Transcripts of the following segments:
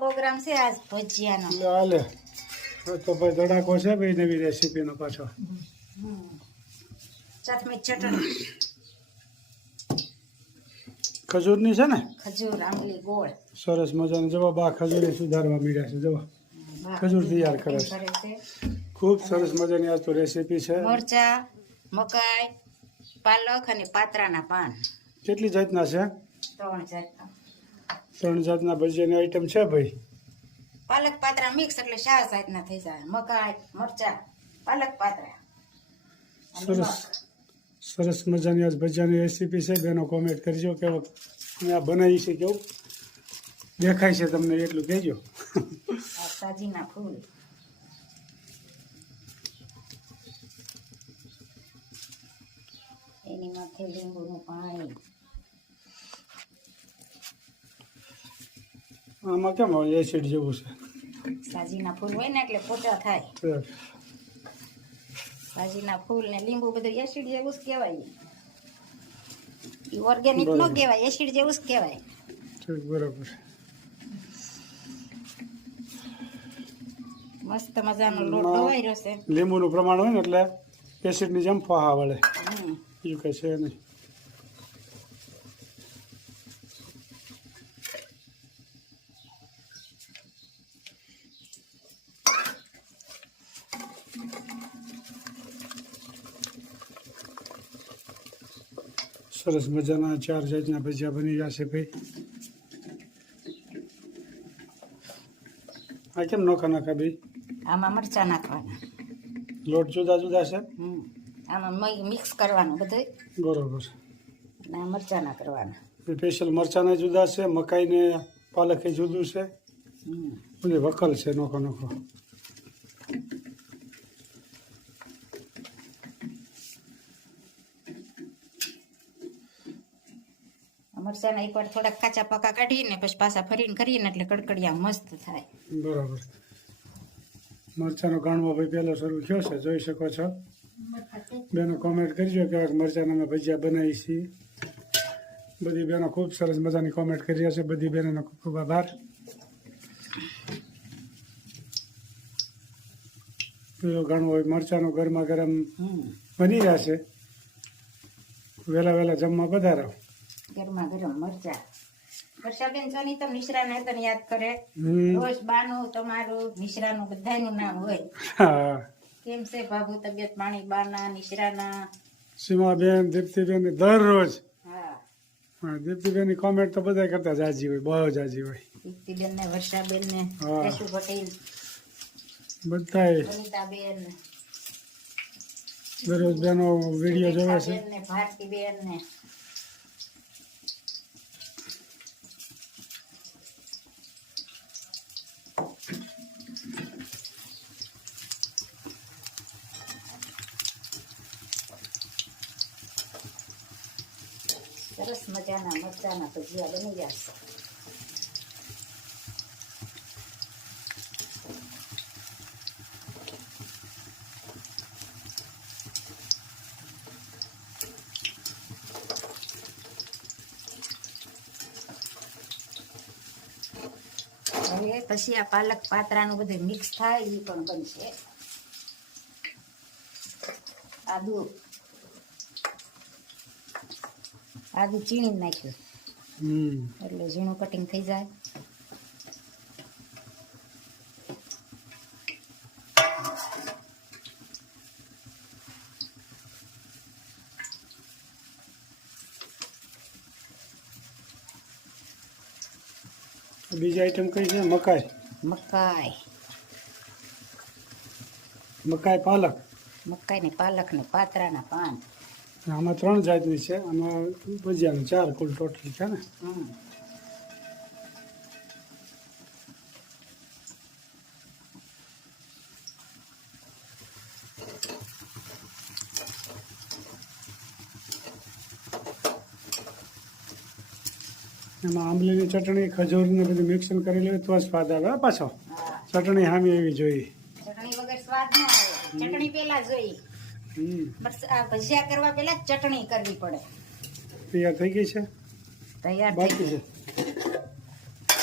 Programme છે આજ ભજીયાનો. હાલે તો ભાઈ ધડાકો છે ભાઈ નવી રેસીપીનો પાછો. ચટણી ચટણી ખજૂરની છે ને? ખજૂર આંબલી ગોળ. સરસ મજાની જવા બા ખજૂરી સુધારવા મીડ્યા છે જવા ખજૂર તૈયાર કરે છે. ખૂબ સરસ મજાની આજ તો રેસીપી છે. મરચા, મકાઈ, પાલક અને પાત્રાના પાન. કેટલી જાતના છે? 3 જાતના. 3 જાતના ભજીયાની આઈટમ છે ભાઈ. પાલક પાત્રા મિક્સ એટલે 4 જાતના થઈ જાય. મકાઈ, મરચા, પાલક પાત્રા. સરસ સરસ મજાની આજ ભજીયાની રેસીપી છે. બેનો કોમેન્ટ કરજો કે અમે આ બનાવી છે કેવું દેખાય છે તમને એટલું કહેજો. સાજીના ફૂલ. એની માથે લીંબુનું પાણી. આમાં કેમ એસિડ જેવું છે? સાજીના ફૂલ હોય ને એટલે પોચા થાય. સાજીના ફૂલ ને લીંબુ બધું એસિડ જેવું જ કહેવાય. એ ઓર્ગેનિક નો કહેવાય, એસિડ જેવું જ કહેવાય. ઠીક બરાબર. મસ્ત મજાનો લોટ ધોવાઈ રહ્યો છે. લીંબુનું પ્રમાણ હોય ને એટલે એસિડની જેમ ફાહા વળે. બીજું કઈ છે નહીં. સરસ મજાના 4 જાતના ભજીયા બની જશે ભાઈ. આ કેમ નોખા નાખા ભાઈ? આમાં મરચા નાખવાના. લોટ જુદા જુદા છે? આમાં મિક્સ કરવાનું બધું. બરોબર. અને આ મરચા ના કરવાના. સ્પેશિયલ મરચાના જુદા છે, મકાઈ ને પાલક એ જુદું છે, બધી વકલ છે નોખો નોખો. મરચાના એકવાર થોડાક કાચા પાકા કાઢીને પછી પાછા ફરીને કરીએ એટલે કડકડિયા મસ્ત થાય. બરાબર. મરચાનો ગાણવો ભાઈ પહેલો શરૂ થયો છે, જોઈ શકો છો. બેનો કોમેન્ટ કરજો કે મરચાના અમે ભજીયા બનાવી છીએ. બધી બહેનો ખૂબ સરસ મજાની કોમેન્ટ કરી રહ્યા છે. બધી બહેનોનો ખૂબ ખૂબ આભાર. પેલો ગાણવો હોય મરચાનો ગરમા ગરમ બની રહ્યા છે. વહેલા વહેલા જમવા પધારો. ગરમા ગરમ મરચા. વર્ષાબેન સોની તો નિશ્રાને તને યાદ કરે. રોજ બાનું તમારું નિશ્રાનું બધાનું નામ હોય. કેમ છે બાબુ તબિયત પાણી? બાના નિશ્રાના સીમાબેન, દીપ્તિબેન દરરોજ. હા દીપ્તિબેન ની કોમેન્ટ તો બધા કરતા જાજી હોય, બહુ જાજી હોય. દીપ્તિબેન ને, વર્ષાબેન ને, કેશુ પટેલ બધાય વનિતાબેન દરરોજ બેનો વિડીયો જોવે છે. ને ભારતીબેન ને સરસ મજાના મરચાના ભજીયા બની જશે. હવે પછી આ પાલક પાત્રાનું બધું મિક્સ થાય એ પણ બનશે. આદુ ચીણી નાખ્યું એટલે ઝીણું કટિંગ થઈ જાય. બીજી આઈટમ કઈ છે? મકાઈ. મકાઈ મકાઈ પાલક. મકાઈ ને પાલક ને પાત્રાના પાન. આમાં 3 જાતની છે. આમાં ભજીયાનું 4 કુલ ટોટલ છે ને. એમાં આંબલીની ચટણી, ખજૂરને બધું મિક્સન કરી લેવું તો સ્વાદ આવે. પાછો ચટણી હામી એવી જોઈએ. ચટણી વગર સ્વાદ ન આવે. ચટણી પેલા જોઈ. ભજીયા કરવા પેલા ચટણી કરવી પડે. તૈયાર થઈ ગઈ છે? તૈયાર બાકી છે.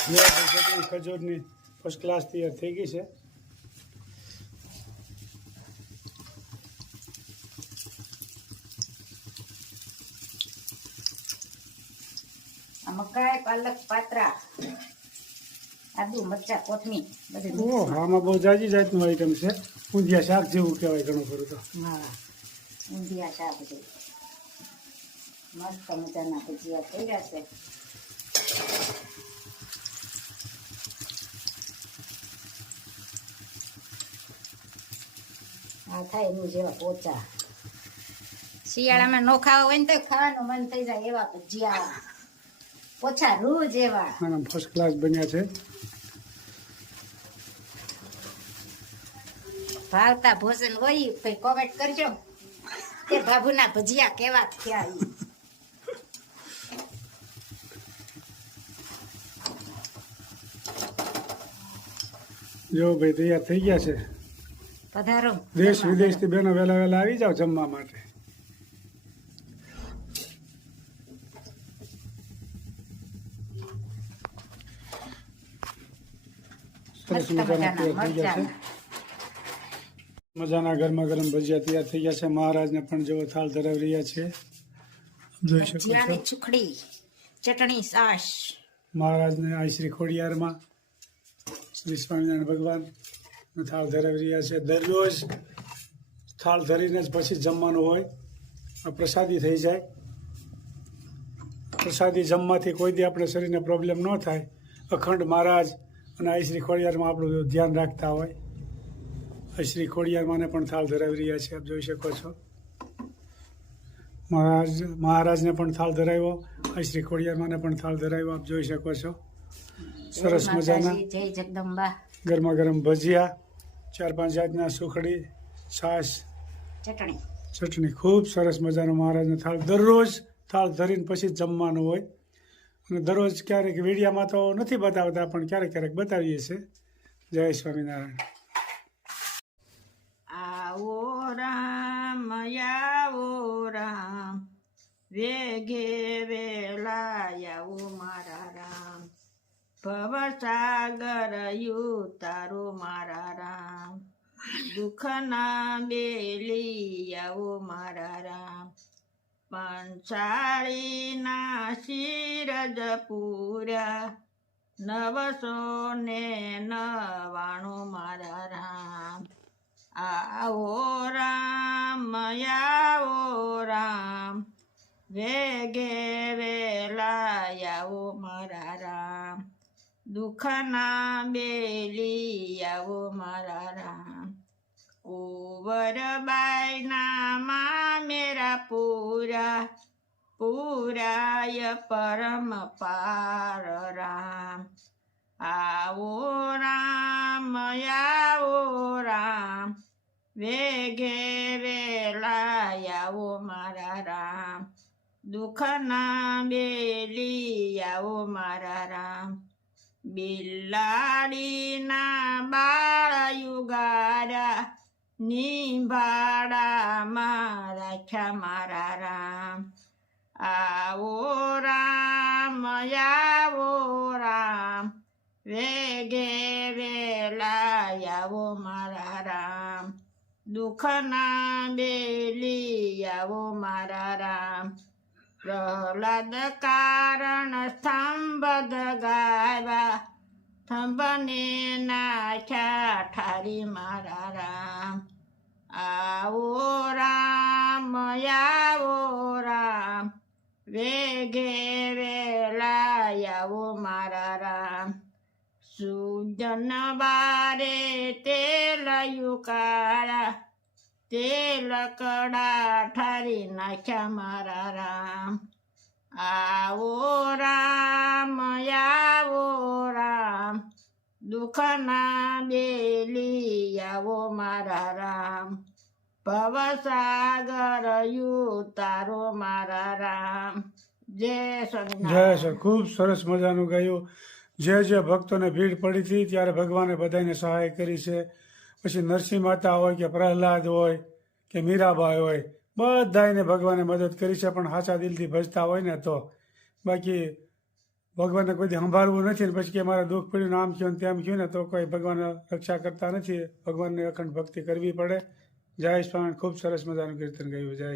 ચટણી ખજૂરની ફર્સ્ટ ક્લાસ તૈયાર થઈ ગઈ છે. આ મકાઈ, પાલક, પાત્રા, આદુ, મરચા, કોથમીર બધું mix. ઓહ, આમાં બહુ જાજી જાતનું આઈટમ છે. ઊંધિયા શાક જેવું કહેવાય ઘણું ખરું તો. હા, ઊંધિયા શાક છે. મસ્ત મજાના ભજીયા થઈ ગયા છે. આ થાય એનું જેવા પોચા. શિયાળામાં નો ખાવા હોય ને તો ખાવાનું મન થઈ જાય એવા ભજીયા, પોચા રૂ જેવા. આના ફર્સ્ટ ક્લાસ બન્યા છે. ભાવતા ભોજન હોય ભાઈ કોમેન્ટ કરજો કે બાબુના ભજીયા કેવા થયા ઈ. જો ભાઈ તૈયાર થઈ ગયા છે. પધારો. દેશ વિદેશથી બેનો વહેલા વહેલા આવી જાઓ જમવા માટે. સરસ મજાના તૈયાર થઈ ગયા છે. મજાના ગરમા ગરમ ભજીયા તૈયાર થઈ ગયા છે. મહારાજને પણ જેવો થાળ ધરાવી રહ્યા છે, જોઈ શકો છો. ભજીયાની ચૂખડી, ચટણી, છાશ. મહારાજને આ શ્રી ખોડિયારમાં શ્રી સ્વામિનારાયણ ભગવાન થાળ ધરાવી રહ્યા છે. દરરોજ થાળ ધરીને જ પછી જમવાનું હોય. આ પ્રસાદી થઈ જાય. પ્રસાદી જમવાથી કોઈ દી આપણે શરીરને પ્રોબ્લેમ ન થાય. અખંડ મહારાજ અને આ શ્રી ખોડિયારમાં આપણું ધ્યાન રાખતા હોય. આ શ્રી ખોડિયારમાંને પણ થાળ ધરાવી રહ્યા છે, આપ જોઈ શકો છો. મહારાજને પણ થાળ ધરાવ્યો, આ શ્રી ખોડિયારમાંને પણ થાળ ધરાવ્યો, આપ જોઈ શકો છો. સરસ મજાના જય જગદંબા. ગરમા ગરમ ભજીયા, 4-5 જાતના સુખડી, છાશ, ચટણી. ખૂબ સરસ મજાનો મહારાજનો થાળ. દરરોજ થાળ ધરીને પછી જ જમવાનું હોય. અને દરરોજ ક્યારેક વીડિયામાં તો નથી બતાવતા, પણ ક્યારેક ક્યારેક બતાવીએ છીએ. જય સ્વામિનારાયણ. આવો રામ, આવો રામ, વેગે વેલા આવો મારા રામ, ભવસાગર યુતારો મારા રામ, દુઃખના બેલી આવો મારા રામ, પંચાળીના શિરજ પૂર્યા, 999 મારા રામ. આવો રામ, આવો રામ, વેગે વેલા આવો મારા રામ, દુઃખના બેલી આવો મારા રામ. કુંવરબાઈના મામેરા પૂરાય પરમ પાર રામ. આવો રામ, આવો રામ, વેગે વેલા આવો મારા રામ, દુઃખના બેલી આવો મારા રામ. બિલાડીના બાળ યુગારા, નિભાડામાં રાખ્યા મારા રામ. આવો રામ, આવો રામ, વેગે વેલા આવો મારા રામ, દુઃખના બેલી આવો મારા રામ. પ્રહલાદ કારણ સ્તંભ ગાવા, સ્તંભને નાખ્યા ઠારી મારા રામ. આવો રામ, આવો રામ, વેગે વેલા આવો મારા રામ. સુજન બારે તેલ યુકાળા, તેલ કડા ઠારી નાખ્યા મારા રામ. આવો રામ, આવો રામ, દુઃખના બેલી આવો મારા રામ, ભવસાગર યુતારો મારા રામ. જય સ્વામિનારાયણ. જય. ખૂબ સરસ મજાનું ગાયું. જે ભક્તોને ભીડ પડી હતી ત્યારે ભગવાને બધાને સહાય કરી છે. પછી નરસિંહ માતા હોય કે પ્રહલાદ હોય કે મીરાબાઈ હોય, બધાને ભગવાને મદદ કરી છે, પણ સાચા દિલથી ભજતા હોય ને તો. બાકી ભગવાનને કોઈ દી સંભાળવું નથી ને પછી કે મારે દુઃખ પડ્યું ને આમ થયું ને તેમ થયું ને તો કોઈ ભગવાન રક્ષા કરતા નથી. ભગવાનની અખંડ ભક્તિ કરવી પડે. જય સ્વામી. ખૂબ સરસ મજાનું કીર્તન ગાયું. જય